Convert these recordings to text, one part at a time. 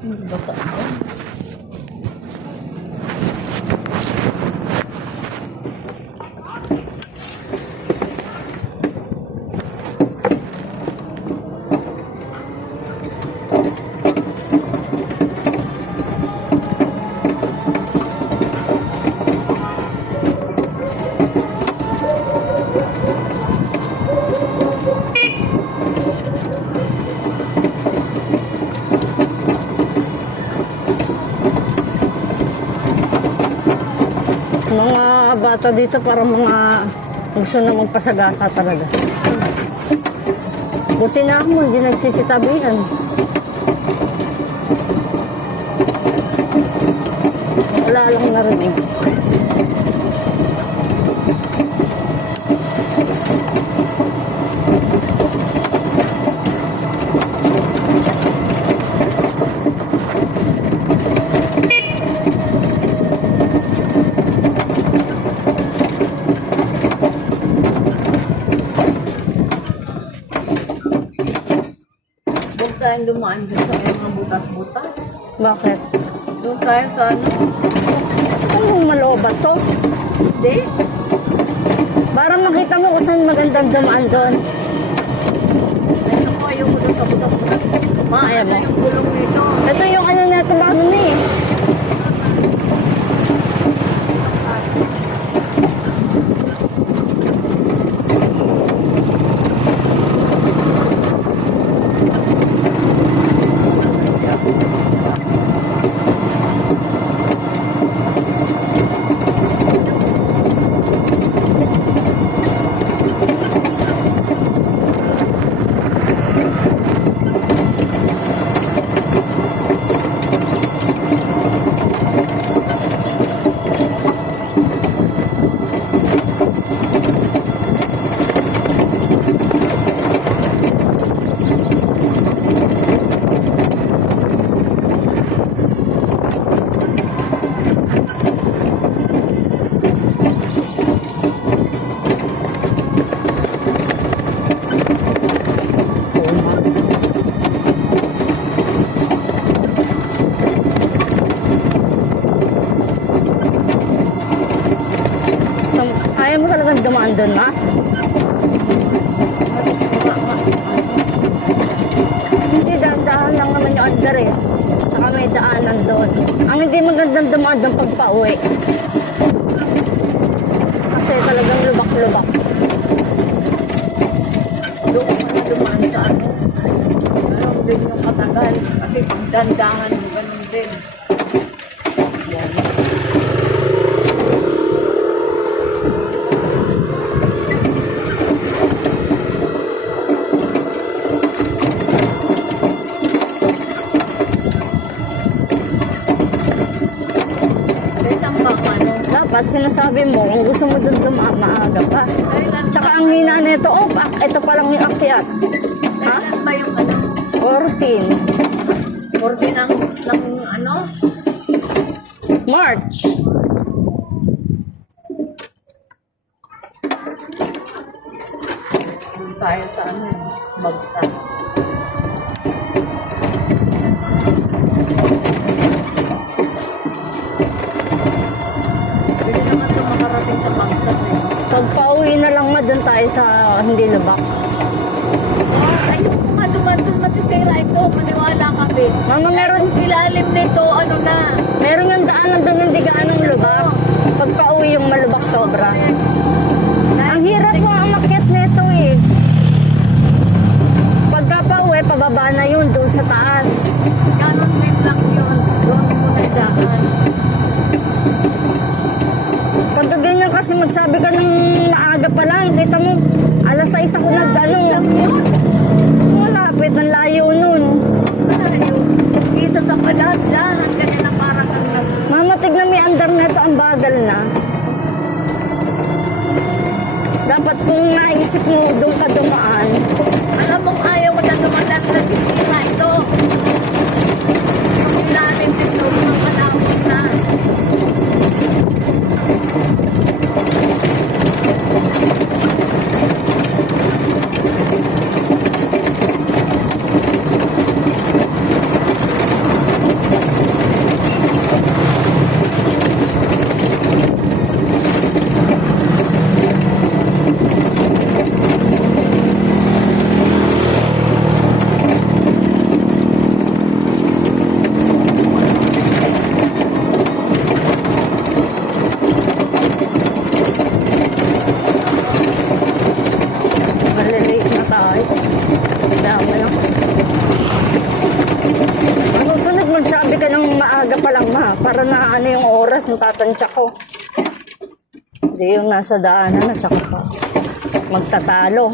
Hindi ba ka? Mga bata dito para mga gusto na magpasagasa talaga. Busi na ako, hindi nagsisitabihan. Wala lang narinig. Tayong dumaan dun sa mga butas-butas. Bakit? Doon tayo sa ano? Anong maloobat to? Hindi. Para makita mo kung saan magandang dumaan doon. Ay, naku, ayaw ko doon sa butas-butas. Ayaw mo? Yung gulong nito. Ito yung ano natin ba ano eh. Ayaw mo talagang dumaan doon, ma? Hindi, daan-daan lang naman yung andar eh. Tsaka may daanan doon. Ang hindi magandang dumaan doon pagpa-uwi. Kasi talagang lubak-lubak. Doon ko na dumaan sa ano. Alam din yung katagal. Kasi dandangan, ganun din. Yan. Dapat sinasabi mo kung gusto mo doon dumaan, maaga pa. Tsaka ang hina nito, oh, ito pa lang yung akyat. Ha? Kailan ba yung ano? 14. 14 ng ano? March. Doon tayo sa ano, Bagtas. Hindi naman ito makarating sa Bagtas eh. Pagpa-uwi na lang ma, doon tayo sa hindi lubak. Ayun kung duman doon masisira ito, maniwala kami. Mama, meron, Yung ilalim nito, ano na. meron yung daanan doon hindi gaanong lubak. Pagpa-uwi yung malubak sobra. Ang hirap mo ang makyat nito eh. Pagka pa-uwi, pababa na yun doon sa taas. Ganon din lang yun. Doon mo na daan. Pagka ganyan kasi magsabi ka ng maaga pa lang, kita mo, alas 6 ako nag-ano. Malapit, ang layo nun. Ayun. Isa sa padaan, ganyan na parang ang Mamatig na may andar na ito, ang bagal na. Dapat kung naisip mo doon ka dumaan, alam mong ayaw mo na dumadaan na sisira ito. Ang ilalim dito ng panahon na. ka ng maaga pa lang, ma. Para na ano yung oras, natatansya ko. Hindi yung nasa daanan at saka pa magtatalo.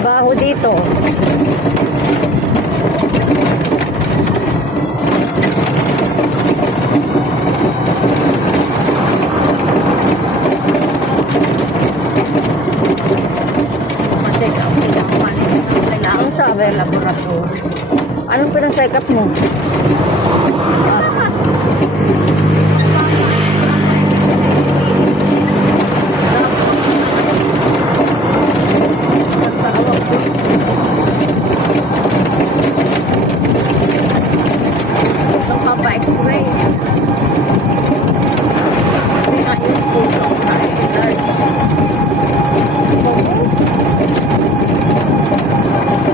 Baho dito. Check up nila kung ano yung kailangan Ang sabi? sa laboratory. Anong pinang-check up mo? Yes. Nagtawag ko. Gusto ka pa x-ray. Kasi nga yung puso na i-large.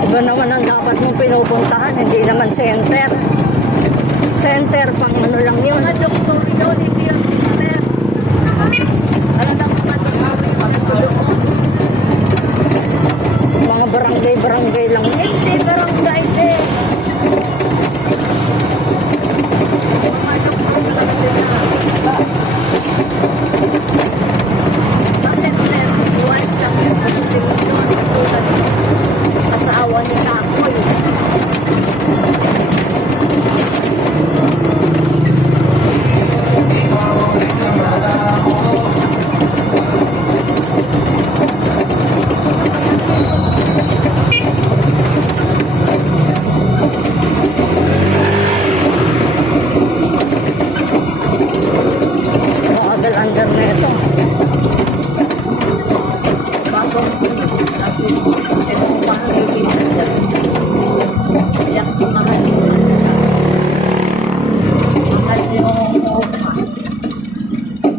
Iba naman ang dapat mong pinupuntahan, hindi naman center. Center, pang ano lang yun. Mga doktor yun, hindi yung sister. Ano lang mga doktor? Mga barangay lang. Hindi, parang hindi. Mga doktor lang sila. Kasi meron, buwan lang yung position. Tulad ng asawa ni Kakoy. Mga under na ito. Bagong natin, ito parang ibigay. Iyak yung mga dito. Mahal yung homa.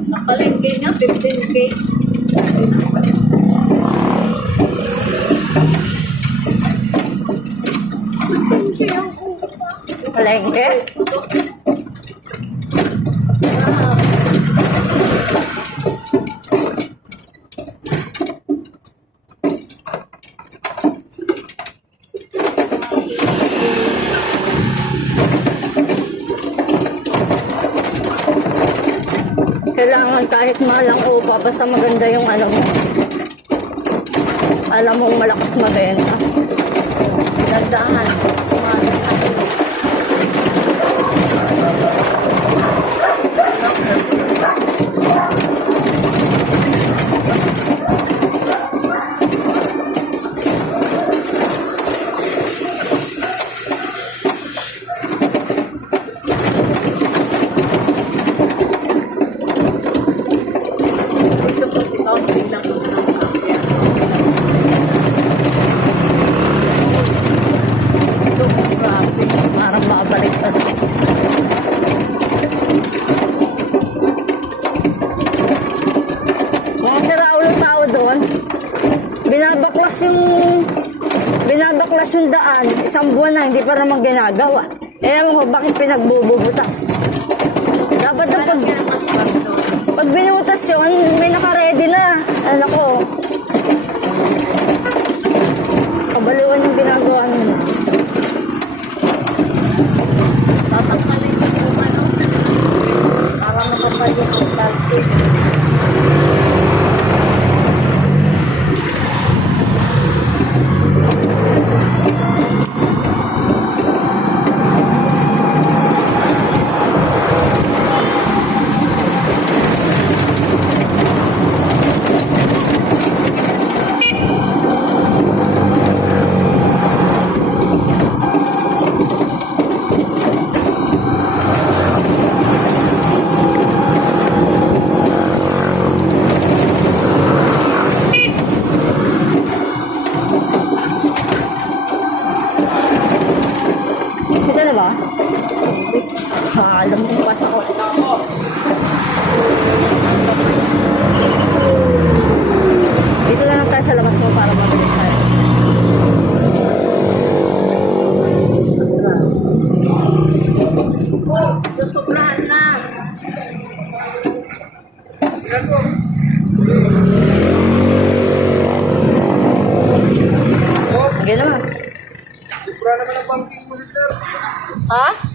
Napalengke niya, 15K. Palengke. Kailangan kahit malang upa, basta maganda yung ano mo. Alam mong malakas mabenta. Dandahan. Ito po si Tom, bilang ko ng kapya. Ito, grabe. Parang babalik ka. Mga sira ulo tao doon. Binabaklas yung daan. Isang buwan na, hindi pa naman ginagawa. Eh, alam ko, bakit pinagbububutas? Dapat na pag binutas yun, may naka-ready na. Ano ko, kabaliwan yung ginagawa nila. Tatanggalin ko po ano. Para makapal yung pagkalkin. Kita na ba? Alam mo, pas ako. Dito na lang tayo sa labas mo para mabilis tayo. Susubrahan na. Grabe. Sige naman. Sipura naman ang pumpkin mo, sister. Ha?